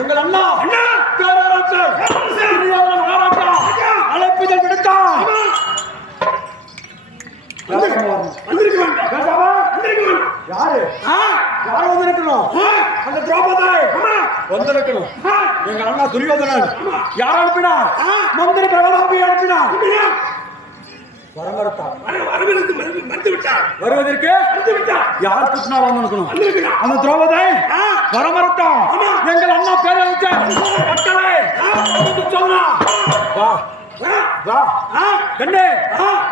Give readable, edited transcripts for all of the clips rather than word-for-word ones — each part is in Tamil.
எங்கள் அண்ணா அழைப்புதல் விடுத்தார். யாரு யாரு வந்திருக்கணும்? அந்த திரௌபதி வந்திருக்கணும். எங்கள் அண்ணா துரியோதனன் யார் அனுப்பினார்? மந்திரி பிரபலாபி அனுப்பினார். வருவதற்கு யார் கூட்டினா வந்திருக்கணும்? அந்த திரௌபதி வரமறுத்தான். எங்கள் அண்ணா பேரறிஞர் மக்களே சொன்னா கண்ணே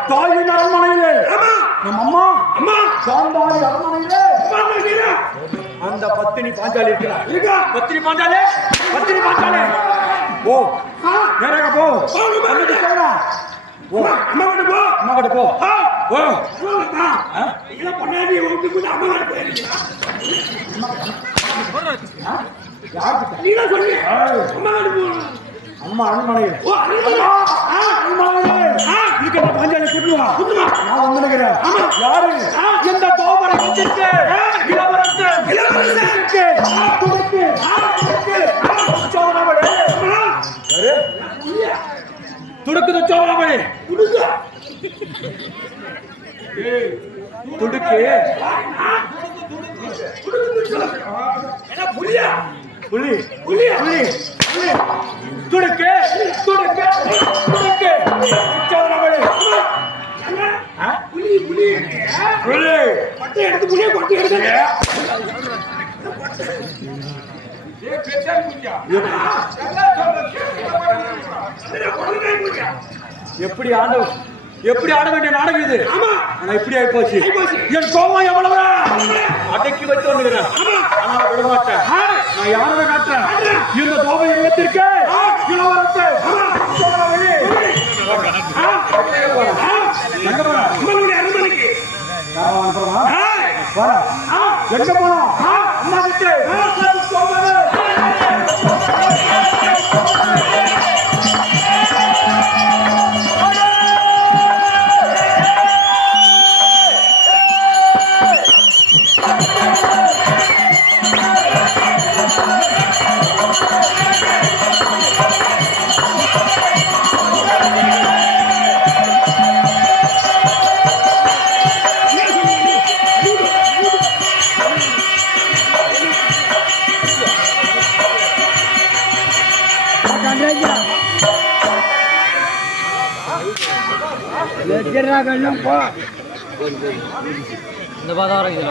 தாயின் அரண்மனையிலே நம் அம்மா சாந்தாரி அரண்மனையிலே அந்த பத்தினி பாஞ்சாலி இருக்கிறார். பத்தினி பாஞ்சாலே ஓ நேராக போ. அம்மா கிட்ட போ. அம்மா கிட்ட போ. அம்மா அரண்மனையில் இருக்கிற பாஞ்சாலி கூட்டுவா. நான் வந்துருக்கிறேன். யாரு இந்த தோமரை வச்சிருக்கு? துடுக்குது சோழமணி துடுக்கு புலி புலி புலி துடுக்கு துடுக்கு துடுக்கு சோழமணி புலி புலி புலி பட்டை எடுத்து புலியை கொட்டி எடுத்து எப்படி ஆட வேண்டிய நாடகம் இது? ஆனா இப்படி ஆகி போச்சு. என் கோபம் எவ்வளவு அடக்கி வச்சு வந்துக்கிறேன். ஆனா விட மாட்டேன். நான் யாரோட காட்டுறேன் இந்த கோபம் இடத்திற்கு எங்க போனோம்? அம்மா கிட்ட இந்த பாதம் வரைக்கும்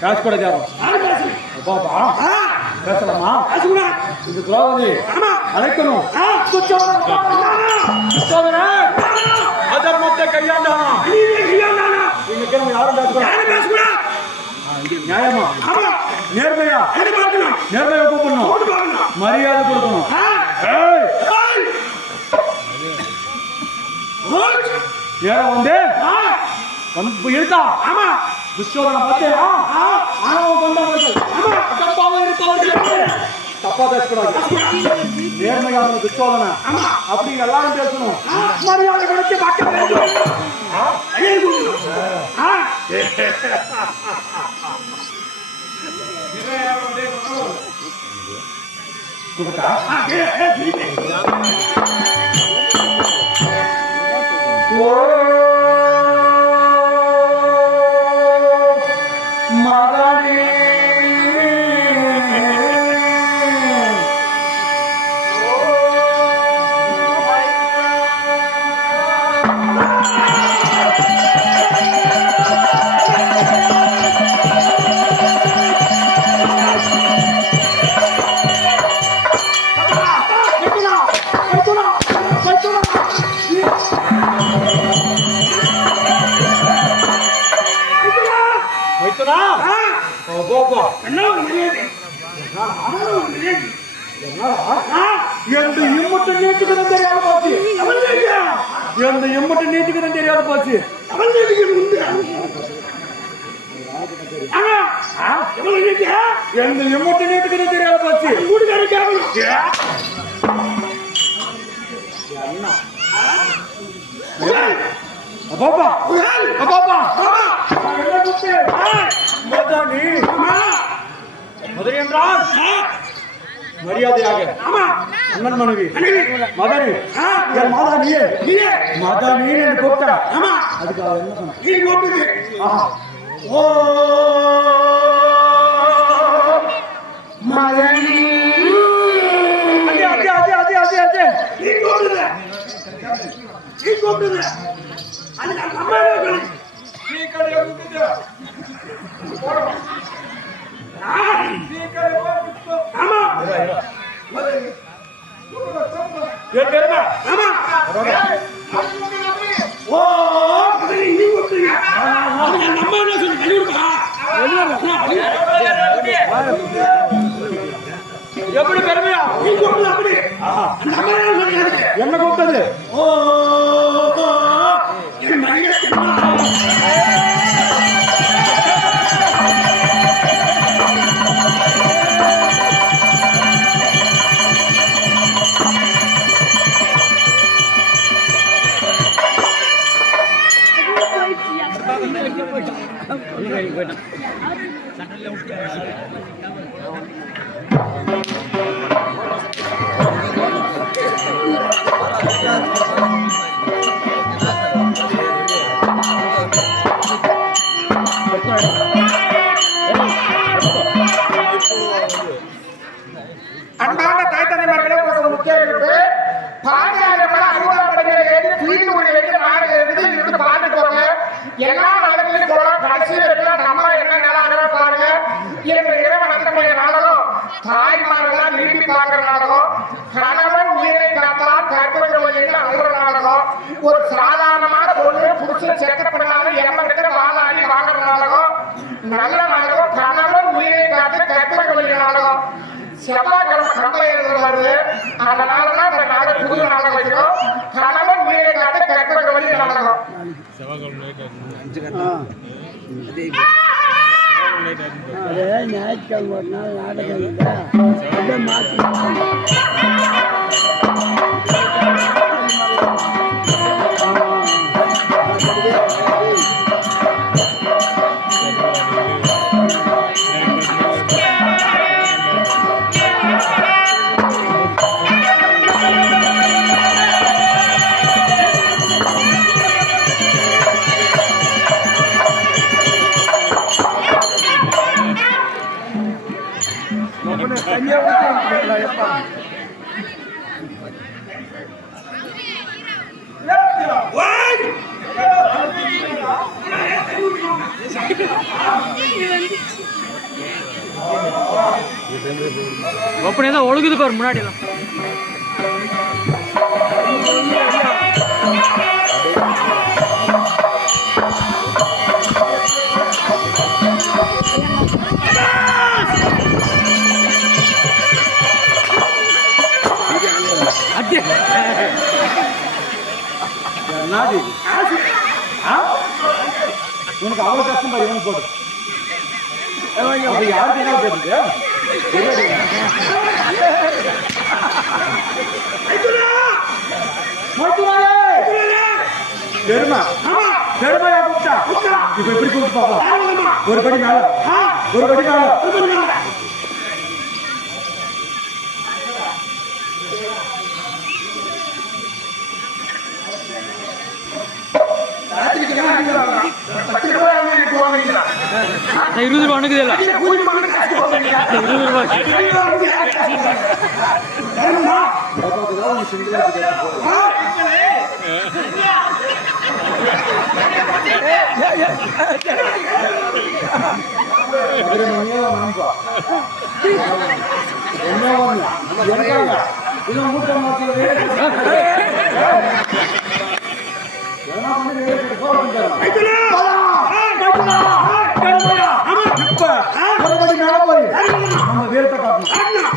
காசு கூட பேசலாமா? இது திரௌபதி அழைக்கணும். அதர்மத்தை கையாண்டானா யாரும் பேசக்கூடாது. நியாயமா நேர்மையா கூப்பிடணும். மரியாதை கொடுக்கணும். நேரம் வந்து இருக்கா? துச்சோதனை பார்த்தேனா? தப்பா பேசக்கூடாது. நேர்மையான துச்சோதனை அப்படி எல்லாரும் பேசணும். மரியாதை கொடுத்து கூப்பிட்டா எந்த இம்மட்டு நீட்டுக்கு தெரியாத போச்சு எந்த இம்மட்டு நீட்டுக்கு தெரியாத போச்சு எந்த இம்மட்டு நீட்டுக்கு தெரியாத போச்சு அப்பாப்பா அப்பாப்பா மதானி மதுரை என்றால் மரியாதையாக அண்ணன் மனைவி மதானி என் மாதானியே மதானி என்று கூப்பிட்டா அதுக்காக என்ன சொன்ன ஓ மதனி அதே அதே அதே அதே அதே நீ கூப்பிடுற அது நம்ம நீ கடையை கூப்பிட்டு ஆமா என் பேருமா ஆமா ஓ நீ கூப்பிடுங்க நம்ம என்ன சொல்லி கழிவுடுப்பா எப்படி பெருமையா நீ கூப்பிடு அப்படி என்ன கூப்பிட்டது ஓ அன்பான தாய் தந்தைமார்களே, ஒரு முக்கிய அறிவிப்பு. பாண்டியாரியம்மன் 60ஆம் படியில் ஏறி தூய்மொழி வைத்து நாடு இருந்து பார்த்துக்கோங்க. எல்லா நாடுகளிலும் போலாம், கடைசி வரைக்கும் நம்ம என்ன நிலம் பாருங்க. எங்க இறைவன் நடத்தக்கூடிய நாடகம் தாய்மாரெல்லாம் விரும்பி பார்க்கிற நாடகம். கணவன் உயிரை காத்தால் கற்பனை வழியில் அழுகிற நாடகம். ஒரு சாதாரணமான பொண்ணு புருஷன் செக்கப்படனாலும் எம்மகிட்ட வாழாடி வாங்குற நாடகம். நல்ல நாடகம். கணவன் உயிரை காத்து கற்பனை வழியில் நாடகம். செவ்வாய்க்கிழமை கம்பளையில் வருது. அதனாலதான் இந்த நாடகம் புது நாடகம் வைக்கிறோம். கணவன் உயிரை காத்து கற்பனை வழியில் நாடகம். ஞாயிற்றுக்கிழமை ஒரு நாள் நாடகம் மாற்றி அப்படியேதான் ஒழுகுது பாரு முன்னாடி எல்லாம். உனக்கு அவ்வளவு கஷ்டம் பாரு இவன் போட்டு யாருக்கு என்ன போட்டுருக்கு பெருமா பெருமையா கூப்பிட்டா இப்ப எப்படி கூப்பிட்டு பாக்கலாம் ஒரு படி மேல ஒரு படி மேல 10 ரூபாய் எனக்கு வாங்குறீங்களா? இந்த 20 ரூபா உனக்கு இல்ல. அடியே கூலி மகன் காசு போடுறீங்களா? 20 ரூபாய். தருமா?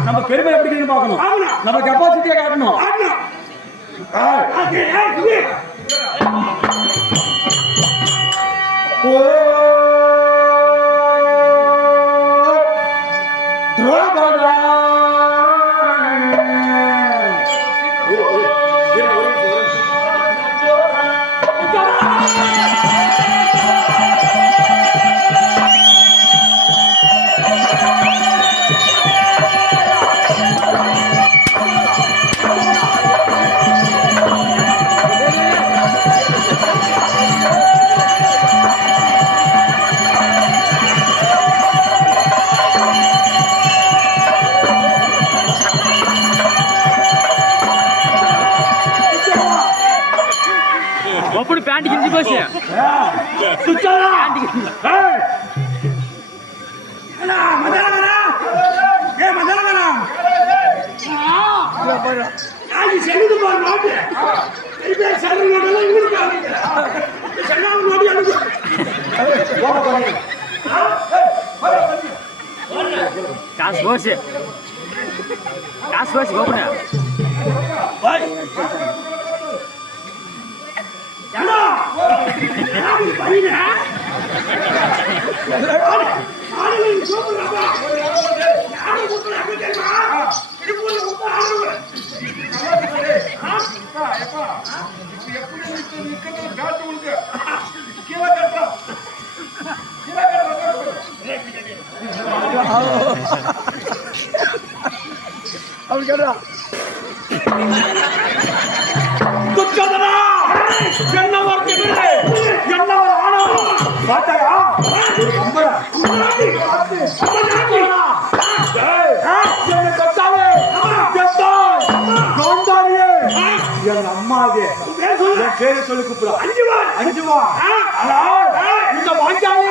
நம்ம பெருமை எப்படி பார்க்கணும், நம்ம கெப்பாசிட்டியை காட்டணும். అప్పుడు ప్యాంట్ కిందికి పోసి కాసు పోసి గోపన அம்மாவே பேரை சொல்லி கூப்பிட அஞ்சுவா இந்த வாஞ்சாலி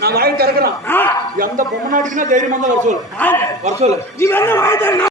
நான் வாங்கி திறக்கிறேன். எந்த பொம்மநாட்டுக்குன்னா தைரியமா தான் வர சொல்லு. நீ வேணா வாங்கி தரணும்.